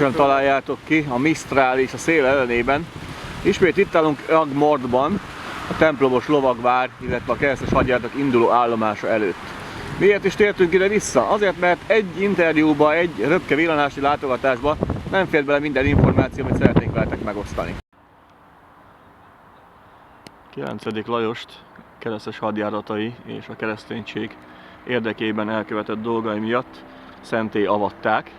Pontosan találjátok ki, a Mistral és a szél ellenében. Ismét itt állunk Agmordban, a templomos lovagvár, illetve a keresztes hadjáratok induló állomása előtt. Miért is tértünk ide vissza? Azért, mert egy interjúba, egy röpke villanási látogatásba nem fért bele minden információ, amit szeretnénk veletek megosztani. 9. Lajost keresztes hadjáratai és a kereszténység érdekében elkövetett dolgai miatt szentté avatták.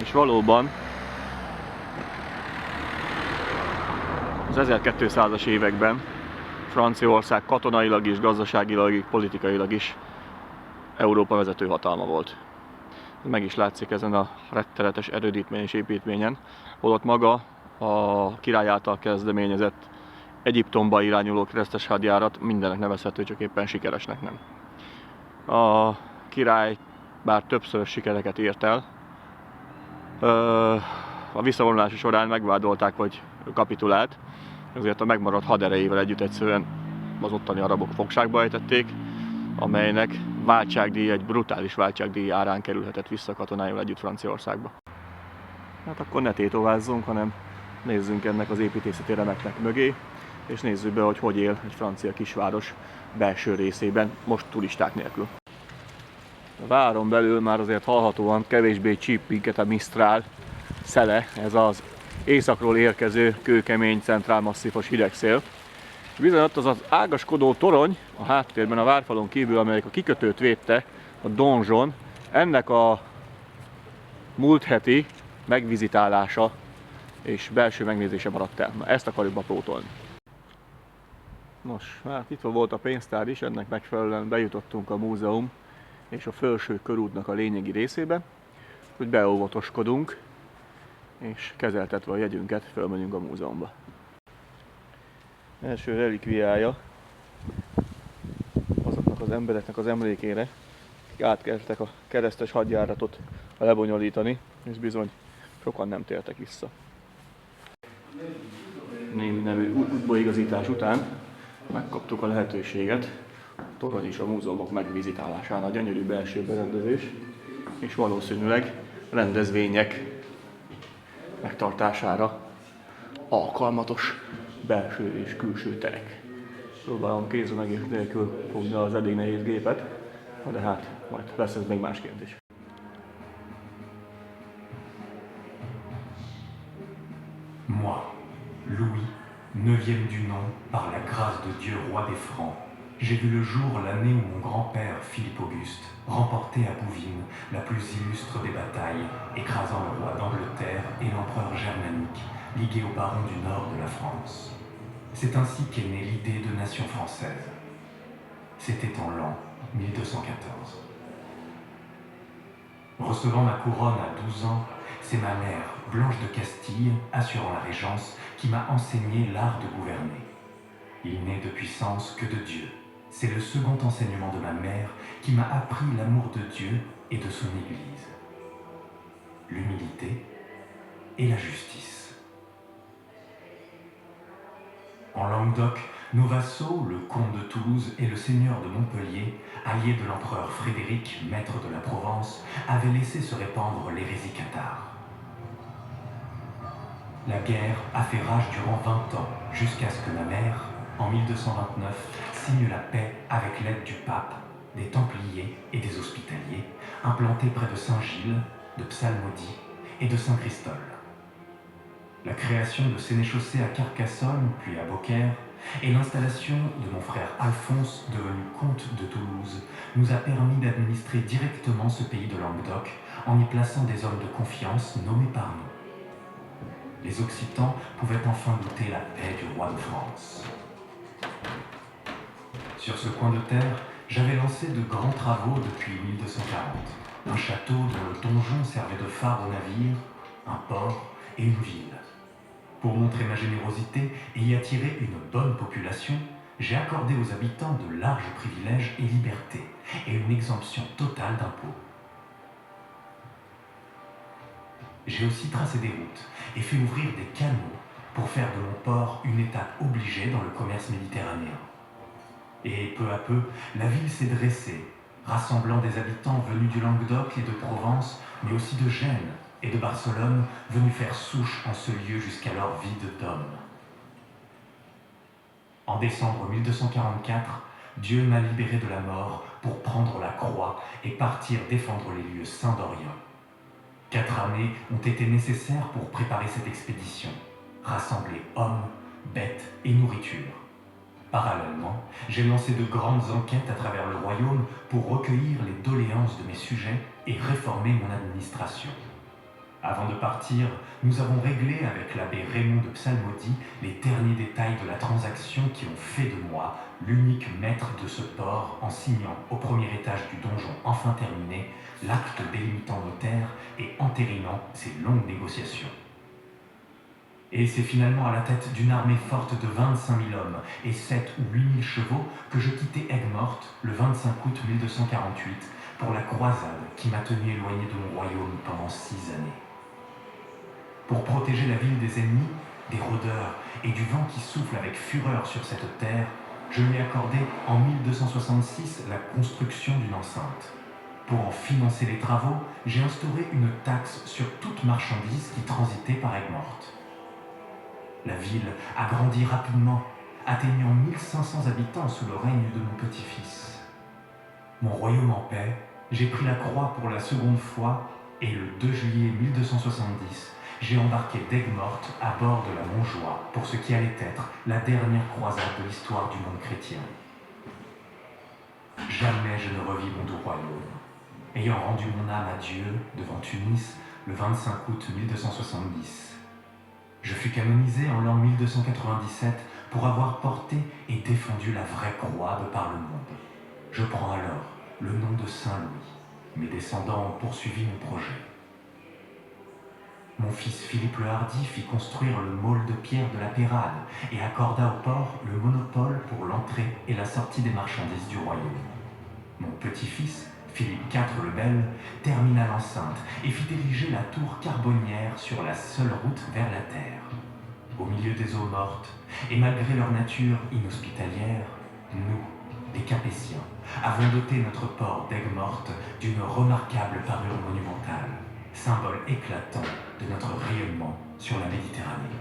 És valóban az 1200-as években Franciaország katonailag is, gazdaságilag, politikailag is Európa vezető hatalma volt. Ez meg is látszik ezen a rettenetes erődítmény és építményen, holott maga a király által kezdeményezett Egyiptomba irányuló keresztes hadjárat mindennek nevezhető, csak éppen sikeresnek nem. A király bár többszörös sikereket ért el, a visszavonulása során megvádolták, hogy kapitulált, ezért a megmaradt haderejével együtt egyszerűen az ottani arabok fogságba ejtették, amelynek váltságdíj, egy brutális váltságdíj árán kerülhetett vissza katonáival együtt Franciaországba. Hát akkor ne tétovázzunk, hanem nézzünk ennek az építészeti remeknek mögé, és nézzük be, hogy hogy él egy francia kisváros belső részében, most turisták nélkül. A váron belül már azért hallhatóan kevésbé csíp minket a Mistral szele, ez az északról érkező kőkemény centrálmasszívos hidegszél. Bizony ott az az ágaskodó torony a háttérben a várfalon kívül, amelyik a kikötőt védte, a donzson, ennek a múlt heti megvizitálása és belső megnézése maradt el. Na, ezt akarjuk bepótolni. Nos, hát itt volt a pénztár is, ennek megfelelően bejutottunk a múzeum és a felső körútnak a lényegi részébe, hogy beóvatoskodunk, és kezeltetve a jegyünket fölmegyünk a múzeumba. Első relikviája azoknak az embereknek az emlékére, akik átkeltek a keresztes hadjáratot lebonyolítani, és bizony sokan nem tértek vissza. Némi nevű útbaigazítás után megkaptuk a lehetőséget a torony és a múzeumok megvizitálásán, a gyönyörű belső berendezés, és valószínűleg rendezvények megtartására alkalmatos belső és külső terek. Próbálom kézomegés nélkül fogni az eddig nehéz gépet, de hát majd lesz ez még másként is. Moi, Louis, 9e du nom, par la grâce de Dieu, roi des Francs, j'ai vu le jour l'année où mon grand-père, Philippe Auguste, remportait à Bouvines la plus illustre des batailles, écrasant le roi d'Angleterre et l'empereur germanique, ligués aux barons du nord de la France. C'est ainsi qu'est née l'idée de nation française. C'était en l'an 1214. Recevant ma couronne à 12 ans, c'est ma mère, Blanche de Castille, assurant la régence, qui m'a enseigné l'art de gouverner. Il n'est de puissance que de Dieu. C'est le second enseignement de ma mère qui m'a appris l'amour de Dieu et de son Église, l'humilité et la justice. En Languedoc, nos vassaux, le comte de Toulouse et le seigneur de Montpellier, alliés de l'empereur Frédéric, maître de la Provence, avaient laissé se répandre l'hérésie cathare. La guerre a fait rage durant 20 ans, jusqu'à ce que ma mère, en 1229, signe la paix avec l'aide du pape, des Templiers et des Hospitaliers, implantés près de Saint-Gilles, de Psalmodie et de Saint-Christol. La création de sénéchaussée à Carcassonne, puis à Beaucaire, et l'installation de mon frère Alphonse, devenu comte de Toulouse, nous a permis d'administrer directement ce pays de Languedoc en y plaçant des hommes de confiance nommés par nous. Les Occitans pouvaient enfin goûter la paix du roi de France. Sur ce coin de terre, j'avais lancé de grands travaux depuis 1240. Un château dont le donjon servait de phare aux navires, un port et une ville. Pour montrer ma générosité et y attirer une bonne population, j'ai accordé aux habitants de larges privilèges et libertés, et une exemption totale d'impôts. J'ai aussi tracé des routes et fait ouvrir des canaux pour faire de mon port une étape obligée dans le commerce méditerranéen. Et peu à peu, la ville s'est dressée, rassemblant des habitants venus du Languedoc et de Provence, mais aussi de Gênes et de Barcelone venus faire souche en ce lieu jusqu'alors vide d'hommes. En décembre 1244, Dieu m'a libéré de la mort pour prendre la croix et partir défendre les lieux saints d'Orient. 4 années ont été nécessaires pour préparer cette expédition, rassembler hommes, bêtes et nourriture. Parallèlement, j'ai lancé de grandes enquêtes à travers le royaume pour recueillir les doléances de mes sujets et réformer mon administration. Avant de partir, nous avons réglé avec l'abbé Raymond de Psalmodie les derniers détails de la transaction qui ont fait de moi l'unique maître de ce port en signant au premier étage du donjon enfin terminé l'acte délimitant nos terres et entérinant ces longues négociations. Et c'est finalement à la tête d'une armée forte de 25 000 hommes et 7 ou 8 000 chevaux que je quittais Aigues-Mortes le 25 août 1248 pour la croisade qui m'a tenu éloigné de mon royaume pendant 6 années. Pour protéger la ville des ennemis, des rôdeurs et du vent qui souffle avec fureur sur cette terre, je lui ai accordé en 1266 la construction d'une enceinte. Pour en financer les travaux, j'ai instauré une taxe sur toute marchandise qui transitait par Aigues-Mortes. La ville a grandi rapidement, atteignant 1500 habitants sous le règne de mon petit-fils. Mon royaume en paix, j'ai pris la croix pour la seconde fois et le 2 juillet 1270, j'ai embarqué d'Aigues-Mortes à bord de la Montjoie pour ce qui allait être la dernière croisade de l'histoire du monde chrétien. Jamais je ne revis mon doux royaume. Ayant rendu mon âme à Dieu devant Tunis le 25 août 1270, je fus canonisé en l'an 1297 pour avoir porté et défendu la vraie croix de par le monde. Je prends alors le nom de Saint-Louis. Mes descendants ont poursuivi mon projet. Mon fils Philippe le Hardi fit construire le môle de pierre de la Pérade et accorda au port le monopole pour l'entrée et la sortie des marchandises du royaume. Mon petit-fils, Philippe IV le Bel, termina l'enceinte et fit ériger la tour carbonnière sur la seule route vers la terre. Au milieu des eaux mortes, et malgré leur nature inhospitalière, nous, les Capétiens, avons doté notre port d'Aigues-Mortes d'une remarquable parure monumentale, symbole éclatant de notre rayonnement sur la Méditerranée.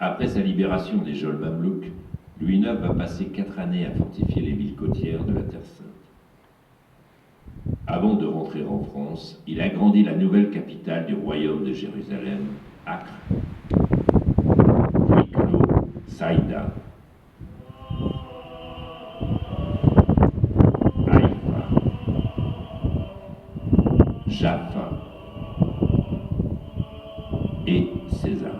Après sa libération des geôles mamelouks, Louis IX va passer 4 années à fortifier les villes côtières de la Terre Sainte. Avant de rentrer en France, il agrandit la nouvelle capitale du royaume de Jérusalem, Acre, puis clos Saïda, Haïfa, Jaffa et Césarée.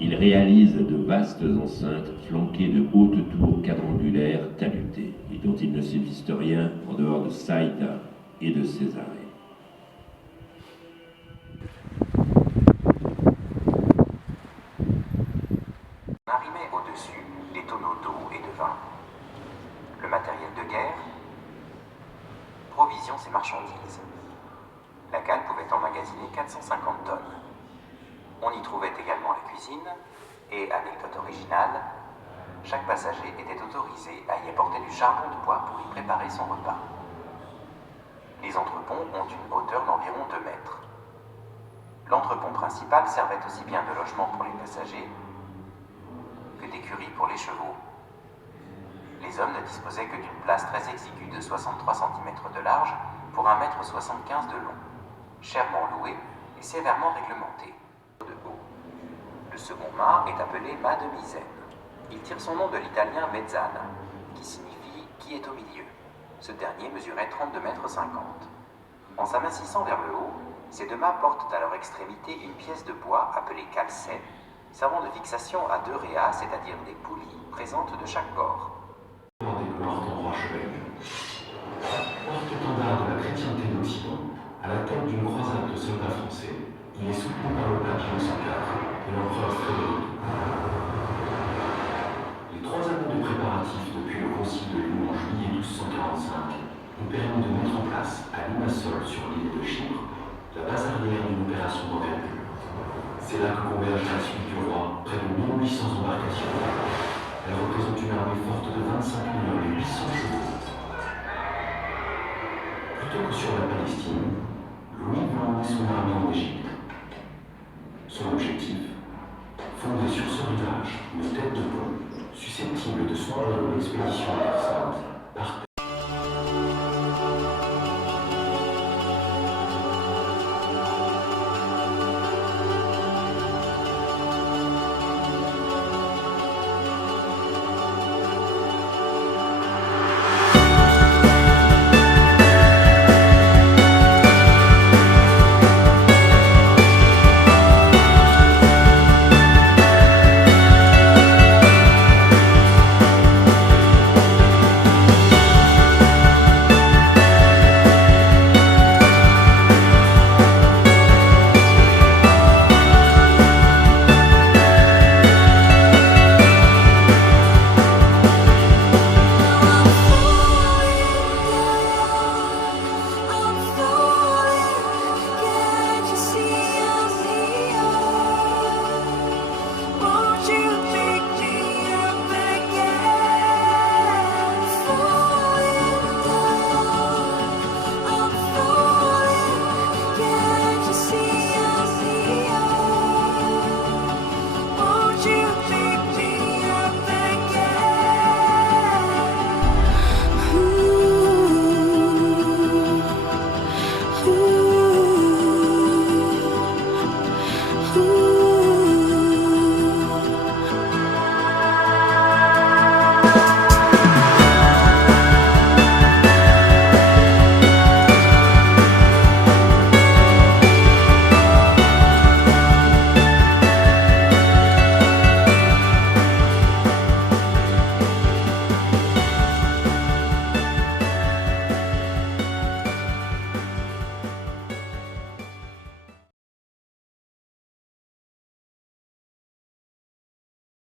Il réalise de vastes enceintes flanquées de hautes tours quadrangulaires talutées, et dont il ne subsiste rien en dehors de Saïda et de Césarée. On arrimait au-dessus des tonneaux d'eau et de vin. Le matériel de guerre, provisions et marchandises. La cale pouvait emmagasiner 450 tonnes. On y trouvait également la cuisine et, anecdote originale, chaque passager était autorisé à y apporter du charbon de bois pour y préparer son repas. Les entreponts ont une hauteur d'environ 2 mètres. L'entrepont principal servait aussi bien de logement pour les passagers que d'écurie pour les chevaux. Les hommes ne disposaient que d'une place très exiguë de 63 cm de large pour 1,75 m de long, chèrement louée et sévèrement réglementée. Le second mât est appelé mât de misaine. Il tire son nom de l'italien mezzana, qui signifie « qui est au milieu ». Ce dernier mesurait 32,50 m. En s'amincissant vers le haut, ces deux mâts portent à leur extrémité une pièce de bois appelée calcet, servant de fixation à 2 réas, c'est-à-dire des poulies présentes de chaque bord. Des portes en roche belle.